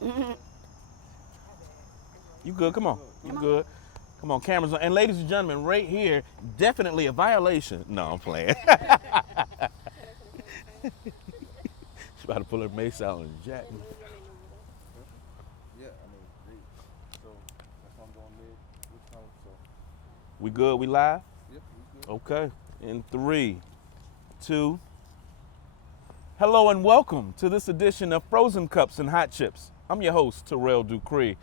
You good? Come on. You good? Come on, cameras on. And ladies and gentlemen, right here, definitely a violation. No, I'm playing. She's about to pull her mace out and jack me. We good? We live? Yep, we good. Okay. In 3, 2. Hello and welcome to this edition of Frozen Cups and Hot Chips. I'm your host, Terrell Dupree.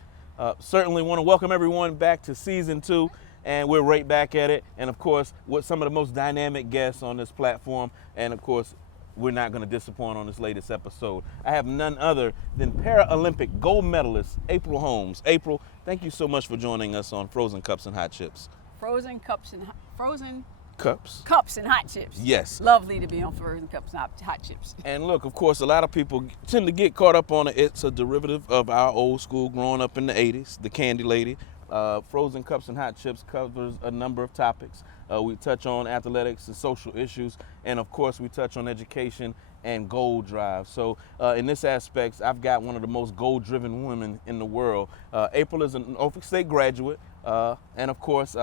Certainly want to welcome everyone back to season 2, and we're right back at it. And of course, with some of the most dynamic guests on this platform. And of course, we're not going to disappoint on this latest episode. I have none other than Paralympic gold medalist April Holmes. April, thank you so much for joining us on Frozen Cups and Hot Chips. Frozen cups and hot chips. Yes. Lovely to be on Frozen Cups and Hot Chips. And look, of course, a lot of people tend to get caught up on it. It's a derivative of our old school growing up in the 80s, the Candy Lady. Frozen Cups and Hot Chips covers a number of topics. We touch on athletics and social issues, and of course, we touch on education and goal drive. So in this aspect, I've got one of the most goal-driven women in the world. April is an Norfolk State graduate, and of course,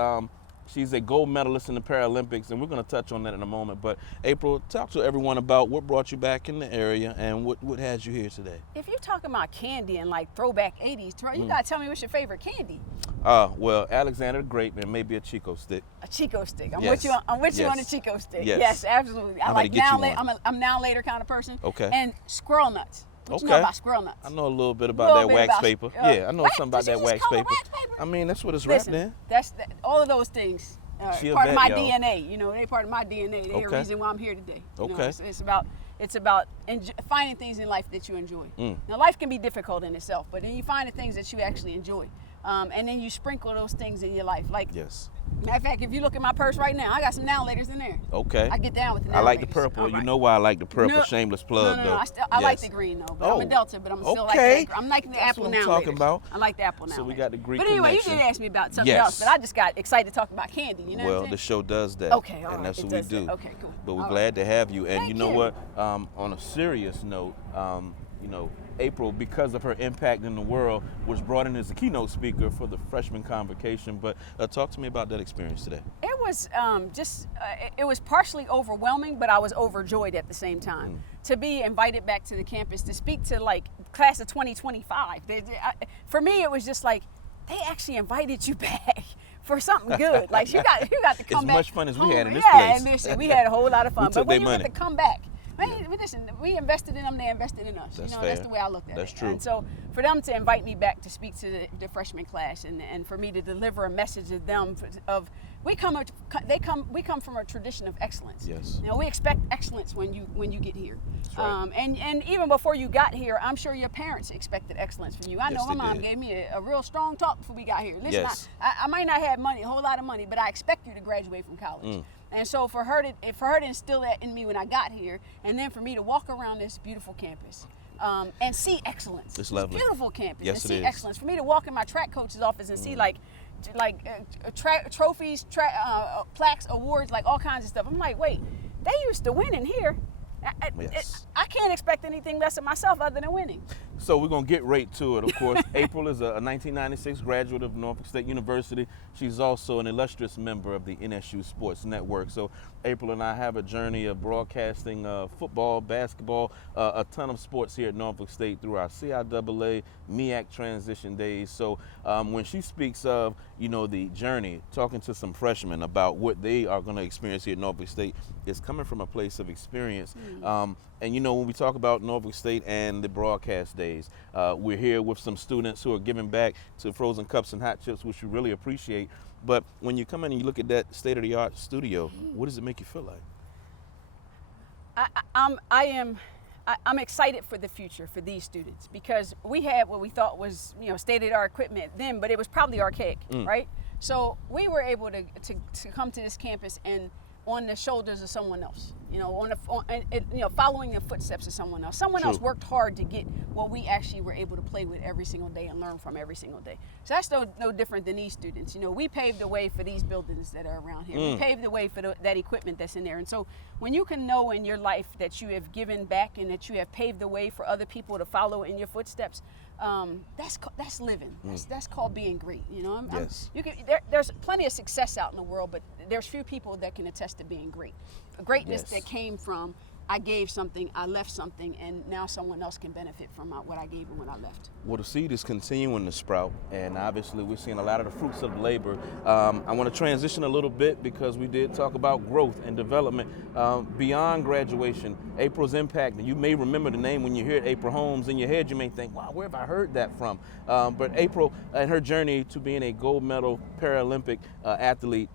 she's a gold medalist in the Paralympics, and we're going to touch on that in a moment. But April, talk to everyone about what brought you back in the area and what has you here today. If you're talking about candy and like throwback 80s, you got to tell me what's your favorite candy. Well, Alexander the Great, and maybe a Chico stick. A Chico stick. I'm Yes. with you. I'm with you on a Yes. Chico stick. Yes. Yes, absolutely. I I'm like gonna get now. you one. I'm now later kind of person. Okay. And squirrel nuts. What you know Okay. about squirrel nuts? I know a little bit about that wax paper. Yeah, I know what? something about Did you that just wax call it paper. wax paper? I mean, that's what it's wrapped Listen, in. all of those things. She a Part of vet, my y'all. DNA, they part of my DNA. They're the Okay. reason why I'm here today. Okay. It's about finding things in life that you enjoy. Now, life can be difficult in itself, but then you find the things that you actually enjoy, and then you sprinkle those things in your life. Like, Yes. matter of fact, if you look at my purse right now, I got some now laters in there. Okay. I get down with the now I like the laters. purple. All You right. know why I like the purple. No. Shameless plug, No, though. I like Yes. the green though, but I'm a Oh, Delta, but I'm still okay. like I'm like the That's apple what now. I'm talking about. I like the apple now. So we laters. got the Greek But anyway, connection. you did ask me about something Yes. else, but I just got excited to talk about candy. You know Well, what I'm the saying? show does that. Okay, all and right, that's it what we does do. that. Okay, cool. But we're All glad to have you. And Thank you know you. what? On a serious note, April, because of her impact in the world, was brought in as a keynote speaker for the freshman convocation. But talk to me about that experience today. It was it was partially overwhelming, but I was overjoyed at the same time to be invited back to the campus to speak to like class of 2025. For me, it was just like they actually invited you back for something good. Like you got to come As back. much fun as we had in this Yeah, place. and listen, we had a whole lot of fun. We took But when their you money. get to come back. Listen, we invested in them, they invested in us. That's That's fair. the way I looked at That's it. true. And so for them to invite me back to speak to the freshman class and for me to deliver a message to them we come from a tradition of excellence. Yes. We expect excellence when you get here. That's right. And even before you got here, I'm sure your parents expected excellence from you. I Yes, know my they mom did. gave me a real strong talk before we got here. Listen, Yes. I might not have money, a whole lot of money, but I expect you to graduate from college. And so for her to instill that in me when I got here, and then for me to walk around this beautiful campus and see excellence. It's lovely. Beautiful campus. Yes, and it see is. excellence. For me to walk in my track coach's office and see trophies, plaques, awards, like all kinds of stuff. I'm like, wait, they used to win in here. Yes. I can't expect anything less of myself other than winning. So we're going to get right to it, of course. April is a 1996 graduate of Norfolk State University. She's also an illustrious member of the NSU Sports Network. So April and I have a journey of broadcasting football, basketball, a ton of sports here at Norfolk State through our CIAA, MEAC transition days. So when she speaks of, the journey, talking to some freshmen about what they are going to experience here at Norfolk State, is coming from a place of experience. And when we talk about Norfolk State and the broadcast days, we're here with some students who are giving back to Frozen Cups and Hot Chips, which we really appreciate. But when you come in and you look at that state-of-the-art studio, what does it make you feel like? I'm excited for the future for these students because we had what we thought was state-of-the-art equipment then, but it was probably archaic, right? So we were able to come to this campus and on the shoulders of someone else, following the footsteps of someone else. Someone True. else worked hard to get what we actually were able to play with every single day and learn from every single day. So that's no different than these students. We paved the way for these buildings that are around here. We paved the way for that equipment that's in there. And so when you can know in your life that you have given back and that you have paved the way for other people to follow in your footsteps, that's living. That's called being great. Yes. There's plenty of success out in the world, but there's few people that can attest to being great. Greatness that came from I gave something, I left something, and now someone else can benefit from what I gave and what I left. Well, the seed is continuing to sprout, and obviously we're seeing a lot of the fruits of labor. I want to transition a little bit because we did talk about growth and development beyond graduation. April's impact, and you may remember the name when you hear April Holmes in your head. You may think, wow, where have I heard that from? But April and her journey to being a gold medal Paralympic athlete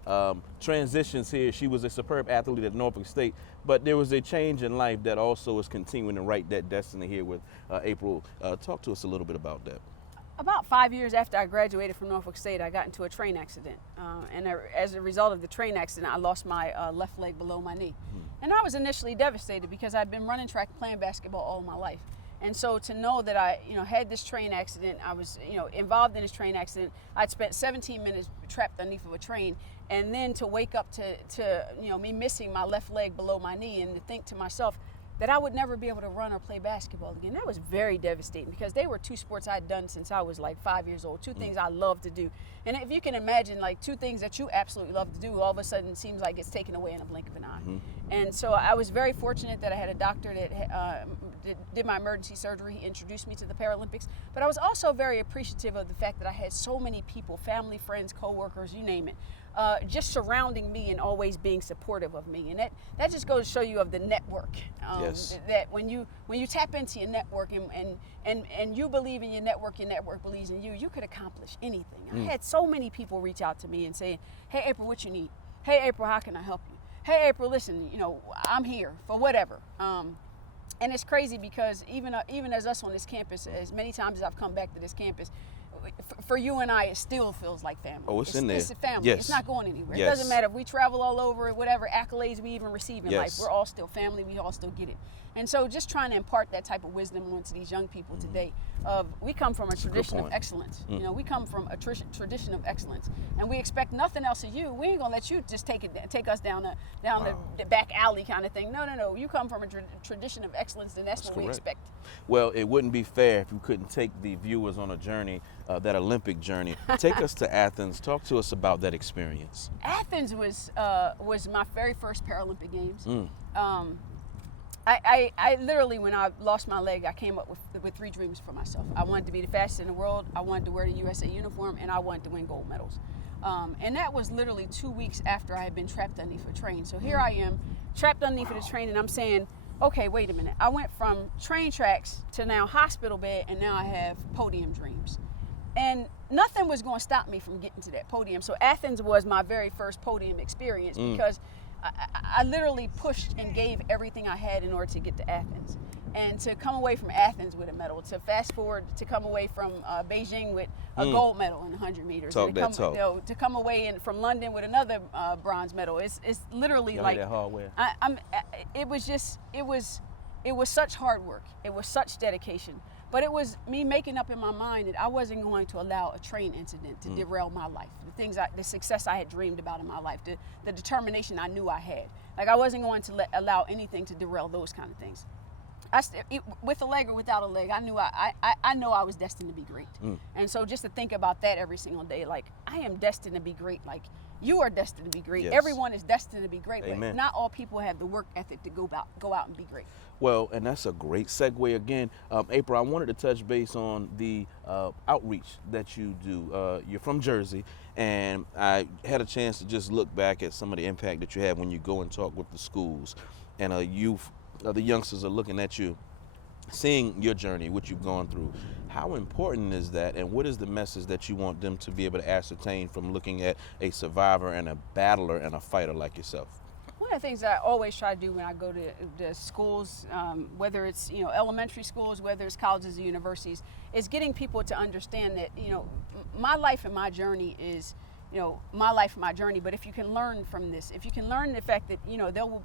transitions here. She was a superb athlete at Norfolk State, but there was a change in life that also is continuing to write that destiny here with April. Talk to us a little bit about that. About 5 years after I graduated from Norfolk State, I got into a train accident. And as a result of the train accident, I lost my left leg below my knee. And I was initially devastated because I'd been running track and playing basketball all my life. And so to know that I, had this train accident, I was, involved in this train accident. I'd spent 17 minutes trapped underneath of a train, and then to wake up to me missing my left leg below my knee, and to think to myself that I would never be able to run or play basketball again. That was very devastating because they were two sports I'd done since I was like 5 years old, two things I loved to do. And if you can imagine, like, two things that you absolutely love to do, all of a sudden it seems like it's taken away in a blink of an eye. And so I was very fortunate that I had a doctor that did my emergency surgery. He introduced me to the Paralympics. But I was also very appreciative of the fact that I had so many people, family, friends, coworkers, you name it, just surrounding me and always being supportive of me. And that just goes to show you of the network. That when you tap into your network and you believe in your network believes in you, you could accomplish anything. I had so many people reach out to me and say, hey, April, what you need? Hey, April, how can I help you? Hey, April, listen, I'm here for whatever. And it's crazy because even as us on this campus, as many times as I've come back to this campus, for you and I, it still feels like family. Oh, it's in there. It's a family. Yes. It's not going anywhere. Yes. It doesn't matter if we travel all over, whatever accolades we even receive in life. We're all still family. We all still get it. And so just trying to impart that type of wisdom onto these young people today. We come from a tradition of excellence. We come from a tradition of excellence, and we expect nothing else of you. We ain't gonna let you just take us down the back alley kind of thing. No. You come from a tradition of excellence, and that's what we expect. Well, it wouldn't be fair if you couldn't take the viewers on a journey, that Olympic journey. Take us to Athens. Talk to us about that experience. Athens was my very first Paralympic Games. I literally, when I lost my leg, I came up with three dreams for myself. I wanted to be the fastest in the world, I wanted to wear the USA uniform, and I wanted to win gold medals. And that was literally 2 weeks after I had been trapped underneath a train. So here I am, trapped underneath the train, and I'm saying, okay, wait a minute. I went from train tracks to now hospital bed, and now I have podium dreams. And nothing was going to stop me from getting to that podium. So Athens was my very first podium experience because I literally pushed and gave everything I had in order to get to Athens. And to come away from Athens with a medal, to fast forward to come away from Beijing with a gold medal in 100 meters. To come away from London with another bronze medal. It's literally like that hard way. It was such hard work. It was such dedication. But it was me making up in my mind that I wasn't going to allow a train incident to derail my life. The success I had dreamed about in my life, the determination I knew I had. Like, I wasn't going to allow anything to derail those kind of things. With a leg or without a leg, I knew I know I was destined to be great. And so just to think about that every single day, like, I am destined to be great. Like, you are destined to be great. Yes. Everyone is destined to be great. Amen. But not all people have the work ethic to go out and be great. Well, and that's a great segue again. April, I wanted to touch base on the outreach that you do. You're from Jersey, and I had a chance to just look back at some of the impact that you have when you go and talk with the schools, and the youngsters are looking at you, seeing your journey, what you've gone through. How important is that, and what is the message that you want them to be able to ascertain from looking at a survivor and a battler and a fighter like yourself? One of the things that I always try to do when I go to the schools, whether it's elementary schools, whether it's colleges or universities, is getting people to understand that my life and my journey is my life, my journey. But if you can learn from this, if you can learn the fact that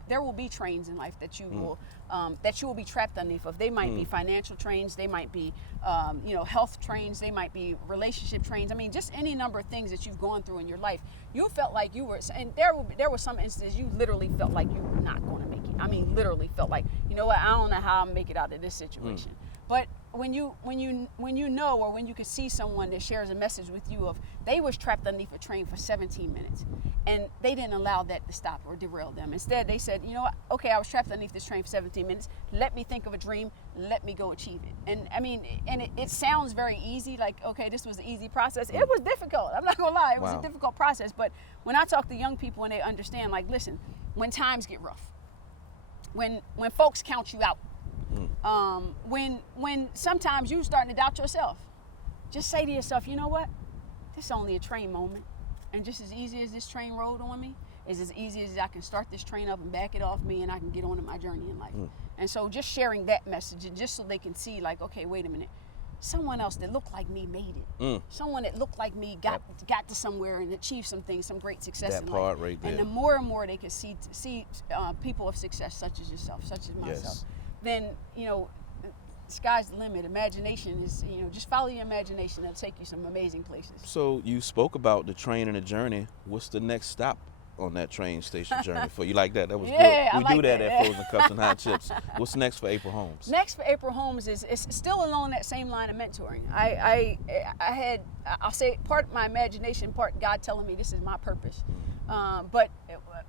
there will be trains in life that you will be trapped underneath of. They might be financial trains, they might be health trains, they might be relationship trains. I mean, just any number of things that you've gone through in your life. You felt like you were, and there were some instances you literally felt like you were not going to make it. I mean, literally felt like, you know what, I don't know how I'll make it out of this situation. But when you know, or when you can see someone that shares a message with you of they was trapped underneath a train for 17 minutes and they didn't allow that to stop or derail them. Instead, they said, you know what, okay, I was trapped underneath this train for 17 minutes. Let me think of a dream. Let me go achieve it. And I mean, and it sounds very easy, like, okay, this was an easy process. It was difficult. I'm not gonna lie. It was a difficult process. But when I talk to young people and they understand, like, listen, when times get rough, when folks count you out, when sometimes you're starting to doubt yourself, just say to yourself, you know what? This is only a train moment. And just as easy as this train rode on me, is as easy as I can start this train up and back it off me and I can get on to my journey in life. And so just sharing that message, and just so they can see, like, okay, wait a minute. Someone else that looked like me made it. Someone that looked like me got to somewhere and achieved some things, some great success in life. That part right there. And the more and more they can see people of success, such as yourself, such as myself, then, sky's the limit. Imagination is, just follow your imagination. It'll take you some amazing places. So you spoke about the train and the journey. What's the next stop on that train station journey for you? Like that? That was good. We like do that that. at Frozen Cups and Hot Chips. What's next for April Holmes? Next for April Holmes is still along that same line of mentoring. I'll say part my imagination, part God telling me this is my purpose. But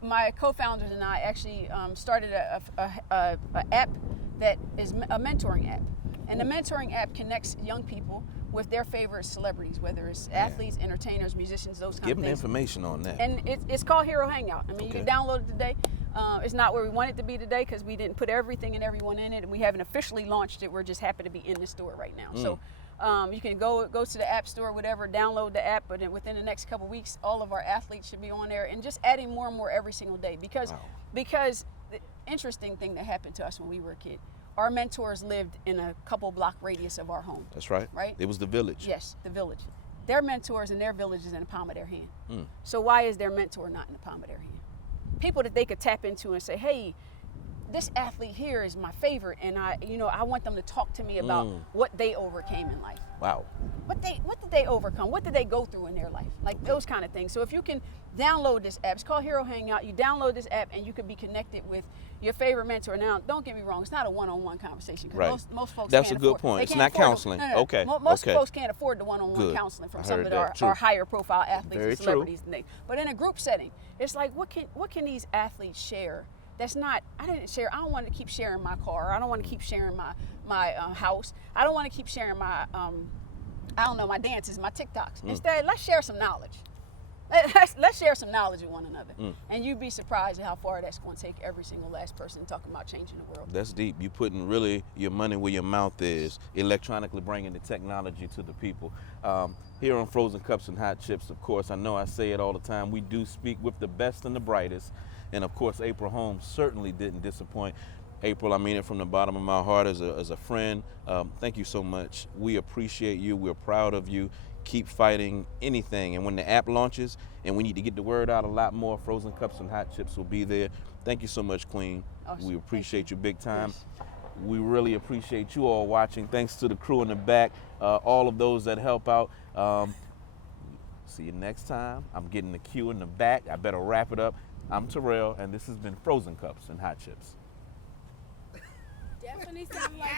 my co-founders and I actually started a app that is a mentoring app. And the mentoring app connects young people with their favorite celebrities, whether it's athletes, entertainers, musicians, those kind Give of them things. information on that. And it's called Hero Hangout. I mean, you can download it today. It's not where we want it to be today because we didn't put everything and everyone in it, and we haven't officially launched it. We're just happy to be in the store right now. So you can go to the app store, whatever, download the app, but then within the next couple of weeks, all of our athletes should be on there, and just adding more and more every single day. Because the interesting thing that happened to us when we were a kid, our mentors lived in a couple block radius of our home. That's right. Right? It was the village. Yes, the village. Their mentors and their village is in the palm of their hand. So why is their mentor not in the palm of their hand? People that they could tap into and say, hey, this athlete here is my favorite, and I want them to talk to me about what they overcame in life. Wow. What did they overcome? What did they go through in their life? Like those kind of things. So if you can download this app, it's called Hero Hangout. You download this app and you can be connected with your favorite mentor. Now, don't get me wrong, it's not a one-on-one conversation. Right. Most folks That's can't a good afford, point. they It's can't not afford counseling. No. Okay. Most okay. folks can't afford the one-on-one Good. counseling from I some heard of that. our True. higher profile athletes Very and true. celebrities. But in a group setting, it's like, what can these athletes share? That's not, I don't want to keep sharing my car. I don't want to keep sharing my house. I don't want to keep sharing my, my dances, my TikToks. Instead, let's share some knowledge. Let's share some knowledge with one another. And you'd be surprised at how far that's going to take every single last person talking about changing the world. That's deep. You're putting really your money where your mouth is, electronically bringing the technology to the people. Here on Frozen Cups and Hot Chips, of course, I know I say it all the time, we do speak with the best and the brightest. And of course, April Holmes certainly didn't disappoint. April, I mean it from the bottom of my heart as a friend. Thank you so much. We appreciate you. We're proud of you. Keep fighting anything. And when the app launches and we need to get the word out a lot more, Frozen Cups and Hot Chips will be there. Thank you so much, Queen. Awesome. We appreciate you big time. Yes. We really appreciate you all watching. Thanks to the crew in the back, all of those that help out. See you next time. I'm getting the cue in the back. I better wrap it up. I'm Terrell, and this has been Frozen Cups and Hot Chips. Definitely sound like